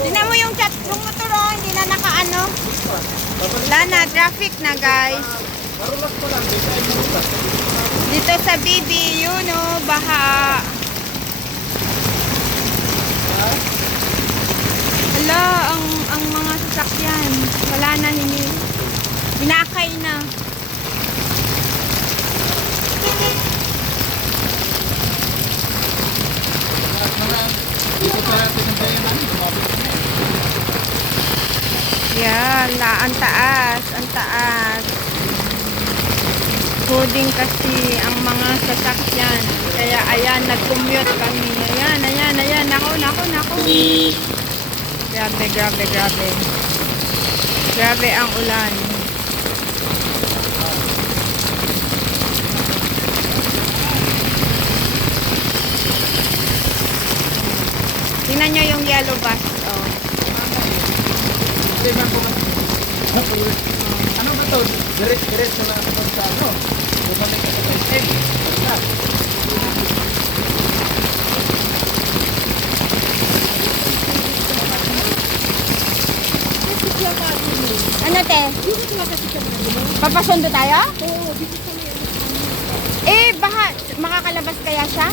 Tingnan mo yung chat, yung motor oh, hindi na nakaano. Wala na, traffic na guys. Dito sa BB, yun oh, baha. Hala, ang mga sasakyan, wala na, hinakay na. Yan, ang taas, ang taas. Holding kasi ang mga sasakyan. Kaya ayan, nag-commute kami. Ayan, ayan, ayan. Nako, nako, nako. Grabe, grabe, grabe. Grabe ang ulan. Tingnan nyo yung yellow bus. Oh. Ano ba ito? Diretso na ako sa ano? Bumalik ako sa SM. Ano te? Papasundo tayo? Eh, baka makakalabas kaya siya?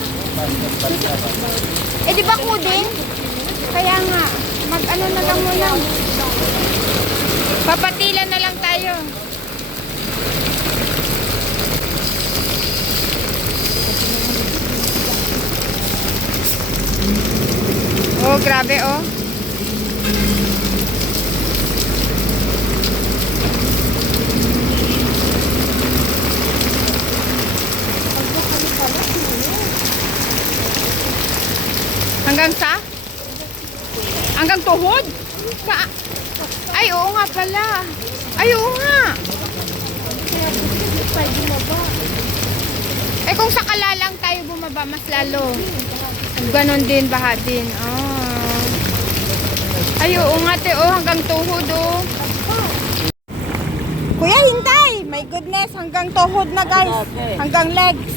Eh, di ba kuding? Kaya nga, mag-ano na lang muna. Papatilan na lang tayo. Oh, grabe oh. Hanggang sa? Hanggang tuhod? Ay, oo nga pala. Ay, oo nga. Eh, kung sakala lang tayo bumaba, mas lalo. Ganon din, baha din. Oh. Ay, oo nga, te. Oh, hanggang tuhod, oh. Kuya, hintay. My goodness, hanggang tuhod na, guys. Hanggang legs.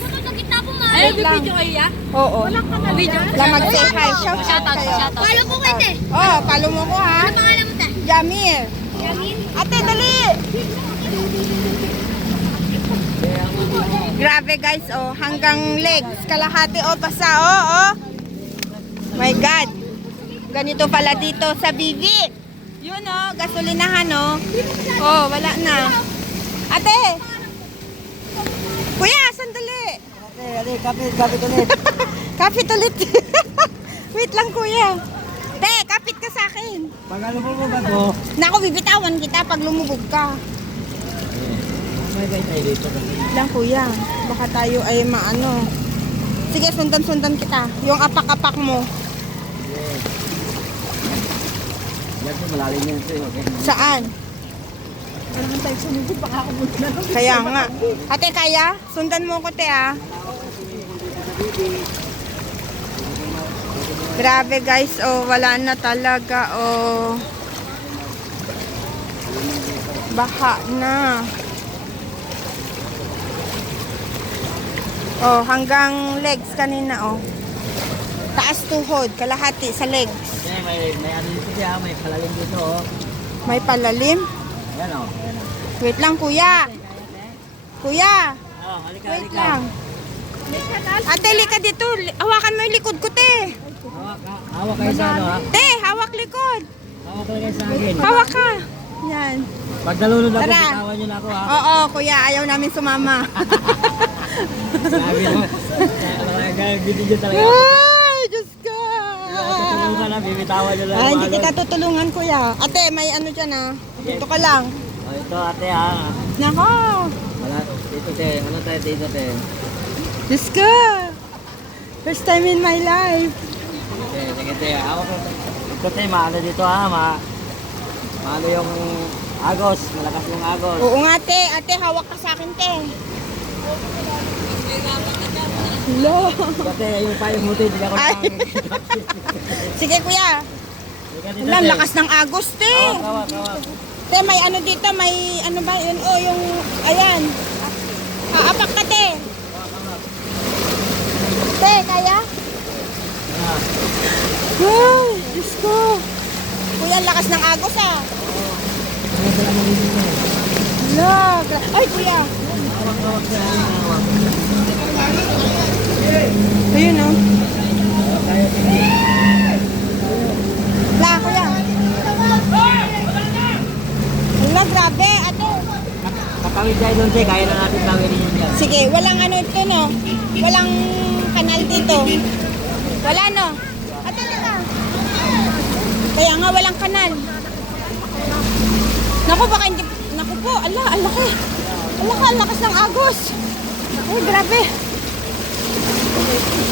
Ay, video kayo ya? Oo. Video. Lang mag-say hi. Shout out kayo. Follow po kayo, te. Oh, follow mo ko, ha? Ano pangalan mo, te? Jamil. Yamin? Ate, dali! Grabe guys, oh, hanggang legs, kalahati, oh, basa, oh, oh. My God. Ganito pala dito sa BV. Yun, oh, gasolinahan, oh. Oh, wala na. Ate! Kuya, sandali. Ate, kapit ulit. Kapit ulit. Wait lang, kuya. Te, kapit ka sa akin. Pag ano po ba ito? Naku, bibitawan kita pag lumubog ka. May tayo dito. Lang kuya, baka tayo ay maano. Sige, sundan kita. Yung apak-apak mo. Yan po, malalim yan sa'yo. Okay. Saan? Kaya nga. Ate, kaya? Sundan mo ko, te, ah. Grabe, guys. Oh, wala na talaga. Oh. Baha na. Oh, hanggang legs kanina, oh. Taas tuhod, kalahati sa legs. Okay, may ano dito siya, may palalim dito, oh. May palalim. Ayan, oh. Wait lang, kuya. Kuya, Oh, halika, wait halika. lang. Ate, lika dito. Hawakan mo yung likod ko, te. Hawak kayo sa ano, ha? Te, hawak likod. Hawak kayo sa akin. Hawak ka. Yan. Pag nalunod ako, Tara. bitawan nyo na ako, ha? Oo, kuya, ayaw namin sumama. Sabi mo. Video talaga. Ay, Diyos ko. Tutulungan na, bibitawan nyo lang. Ah, hindi ako. kita tutulungan, kuya. Ate, may ano dyan, ah. Dito ka lang. Oh, ito, ate, ha? Nako. Wala, dito, te. Ano tayo dito, te? Diyos ko. First time in my life. Sige, te. Hawak ko. Ito, te, maano dito, ha? Maano yung agos. Malakas yung agos. Oo nga, te. Ate, hawak ka sa akin, te. Hello. Ate, yung payong mo, te. Hindi ako Ay. nakakita. Sige, kuya. Sige, dito, Wala, te. lakas ng agos, te. Hawak, hawak, hawak. Te, may ano dito, may ano ba yun? Oh, yung, ayan. Aapak ka, te. Te, kaya? Ah. Ay, Diyos ko. Kuya, ang lakas ng agos ah. Hala, ay kuya. Ayun oh. La, kuya. Hala, grabe, ate. Katawid tayo doon, te. Kaya na natin tawid yun yan. Sige, walang ano ito, no? Walang kanal dito. Wala, no? Ate, teka. Kaya nga, walang kanal. Naku, baka hindi... Naku po, ala, ang laki. Ang lakas ng agos. Ay, grabe.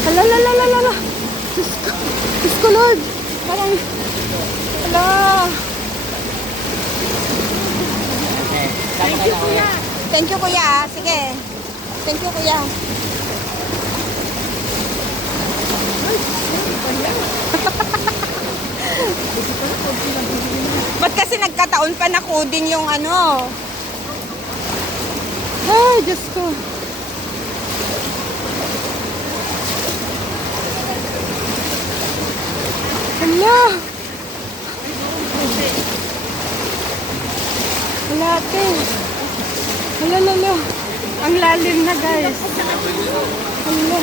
Ala. Diyos ko, Lord. Parang... Ala. Thank you, kuya. Thank you, kuya. Sige. Thank you, kuya. Ba't kasi nagkataon pa na coding yung ano? Ay, Diyos ko. Hala. Hala, ate. Hala. Ang lalim na, guys. Hala.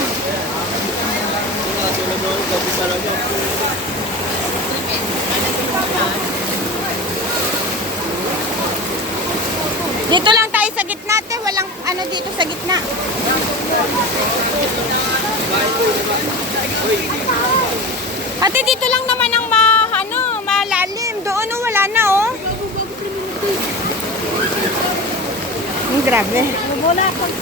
Dito lang tayo sa gitna, te. Walang ano dito sa gitna. Ate, dito lang naman ang malalim. Doon, oh, wala na, oh. Ang grabe. Wala pag